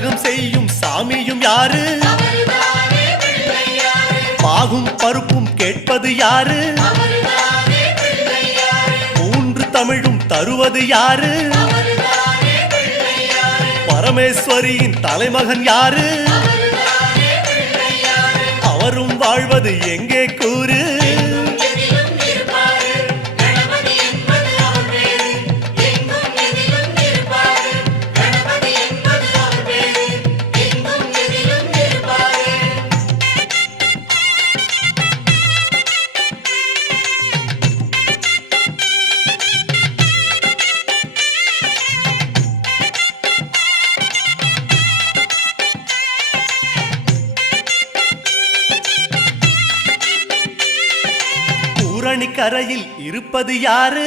யாகம் செய்யும் சாமியும் யாரு? பாகும் பருப்பும் கேட்பது யாரு? மூன்று தமிழும் தருவது யாரு? பரமேஸ்வரியின் தலைமகன் யாரு? அவரும் வாழ்வது எங்கே கூறு? கரையில் இருப்பது யாரு?